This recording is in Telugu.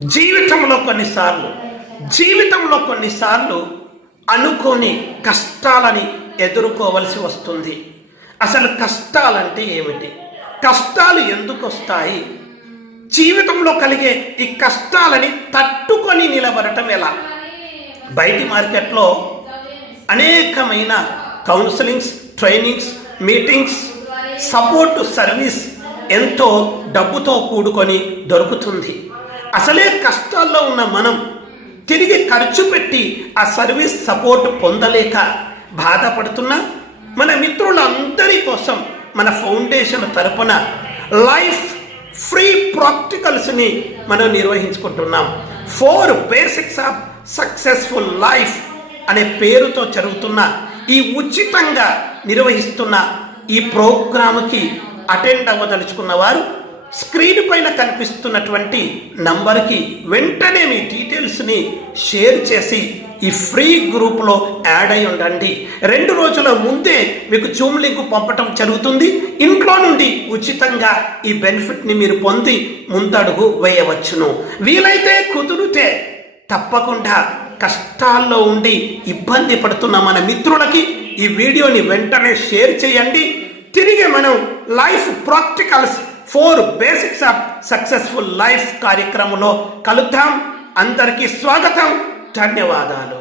జీవితంలో కొన్నిసార్లు అనుకోని కష్టాలని ఎదుర్కోవలసి వస్తుంది. అసలు కష్టాలంటే ఏమిటి? కష్టాలు ఎందుకు వస్తాయి? జీవితంలో కలిగే ఈ కష్టాలని తట్టుకొని నిలబడటం ఎలా? బయటి మార్కెట్లో అనేకమైన counsellings, trainings, meetings, support service ఎంతో డబ్బుతో కూడుకొని దొరుకుతుంది. అసలే కష్టాల్లో ఉన్న మనం తిరిగి ఖర్చు పెట్టి ఆ సర్వీస్ సపోర్ట్ పొందలేక బాధపడుతున్నా మన మిత్రులందరి కోసం మన ఫౌండేషన్ తరపున లైఫ్ ఫ్రీ ప్రాక్టికల్స్ని మనం నిర్వహించుకుంటున్నాం. 4 బేసిక్స్ ఆఫ్ సక్సెస్ఫుల్ లైఫ్ అనే పేరుతో జరుగుతున్న ఈ ఉచితంగా నిర్వహిస్తున్న ఈ ప్రోగ్రాముకి అటెండ్ అవ్వదలుచుకున్న వారు స్క్రీన్ పైన కనిపిస్తున్నటువంటి నంబర్కి వెంటనే మీ డీటెయిల్స్ని షేర్ చేసి ఈ ఫ్రీ గ్రూప్లో యాడ్ అయి ఉండండి. 2 రోజుల ముందే మీకు జూమ్ లింక్ పంపటం జరుగుతుంది. ఇంట్లో నుండి ఉచితంగా ఈ బెనిఫిట్ని మీరు పొంది ముందడుగు వేయవచ్చును. వీలైతే కుదిరితే తప్పకుండా కష్టాల్లో ఉండి ఇబ్బంది పడుతున్న మన మిత్రులకి ఈ వీడియోని వెంటనే షేర్ చేయండి. తిరిగి మనం life practicals 4 basics of successful life కార్యక్రమంలో కలుద్దాం. అందరికీ స్వాగతం. ధన్యవాదాలు.